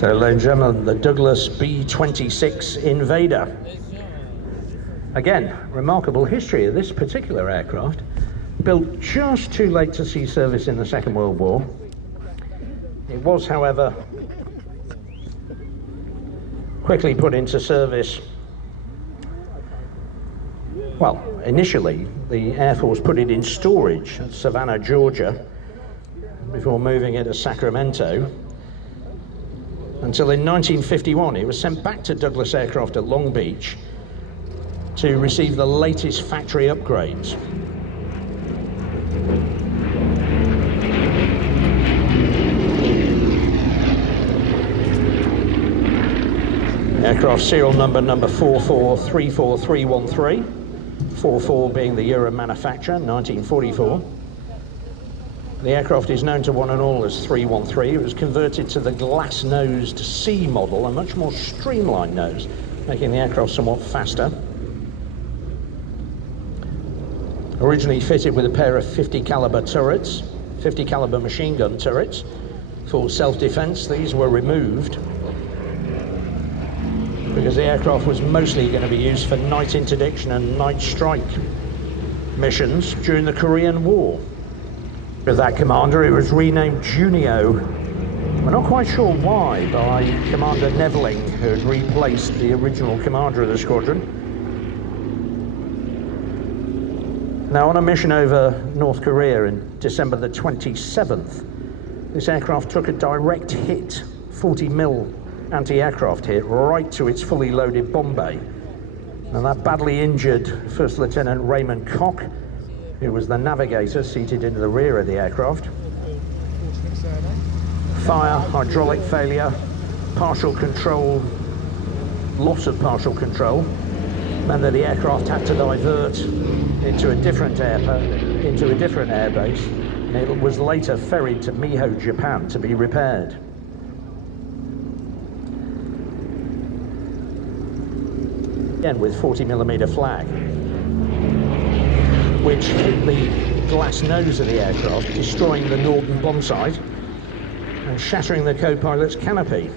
So, ladies and gentlemen, the Douglas B-26 Invader. Again, remarkable history of this particular aircraft. Built just too late to see service in the Second World War. It was, however, quickly put into service. Well, initially, the Air Force put it in storage at Savannah, Georgia, before moving it to Sacramento. Until in 1951, it was sent back to Douglas Aircraft at Long Beach to receive the latest factory upgrades. Aircraft serial number 4434313, 44 being the year of manufacture, 1944. The aircraft is known to one and all as 313. It was converted to the glass-nosed C model, a much more streamlined nose, making the aircraft somewhat faster. Originally fitted with a pair of 50 caliber turrets, 50 caliber machine gun turrets for self-defense. These were removed because the aircraft was mostly going to be used for night interdiction and night strike missions during the Korean War. With that commander, it was renamed Junio. We're not quite sure why, by Commander Neveling, who had replaced the original commander of the squadron. Now, on a mission over North Korea in December the 27th, this aircraft took a direct hit, 40mm anti-aircraft hit, right to its fully loaded bomb bay. And that badly injured First Lieutenant Raymond Koch, who was the navigator seated in the rear of the aircraft. Fire, hydraulic failure, partial control, loss of partial control, meant that the aircraft had to divert into a different airbase, and it was later ferried to Miho, Japan to be repaired. Again with 40mm flag, which hit the glass nose of the aircraft, destroying the northern bomb sight and shattering the co-pilot's canopy.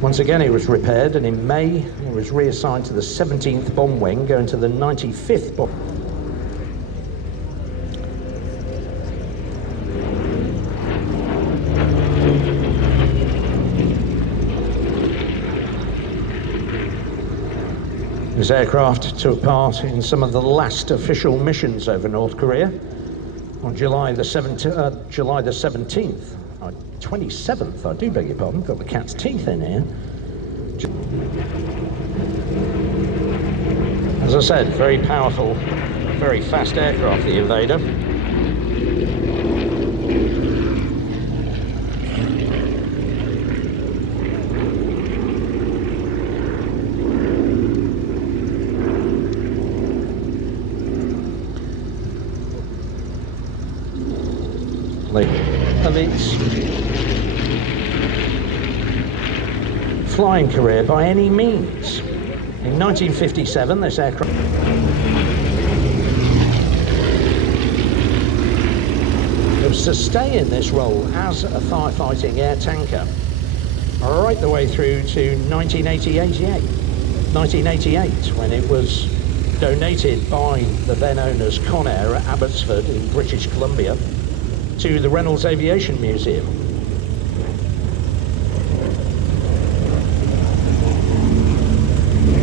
Once again it was repaired, and in May it was reassigned to the 17th Bomb Wing, going to the 95th Bomb. This aircraft took part in some of the last official missions over North Korea. On July the 17th, 27th, I do beg your pardon, got the cat's teeth in here. As I said, very powerful, very fast aircraft, the Invader. Of its flying career by any means. In 1957, this aircraft was to stay in this role as a firefighting air tanker right the way through to 1988, when it was donated by the then owners Conair at Abbotsford in British Columbia to the Reynolds Aviation Museum.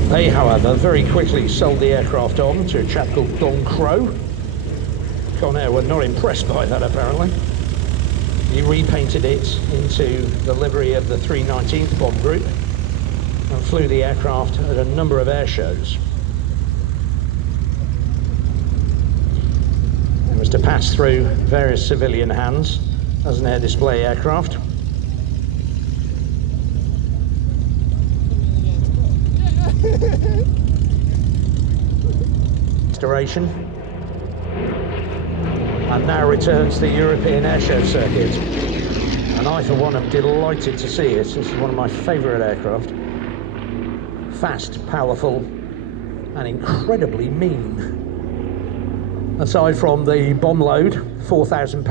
They, however, very quickly sold the aircraft on to a chap called Don Crow. Conair were not impressed by that, apparently. He repainted it into the livery of the 319th Bomb Group and flew the aircraft at a number of air shows. To pass through various civilian hands as an air display aircraft. Restoration, and now returns to the European air show circuit. And I, for one, am delighted to see it. This is one of my favourite aircraft. Fast, powerful, and incredibly mean. Aside from the bomb load, 4,000 pounds.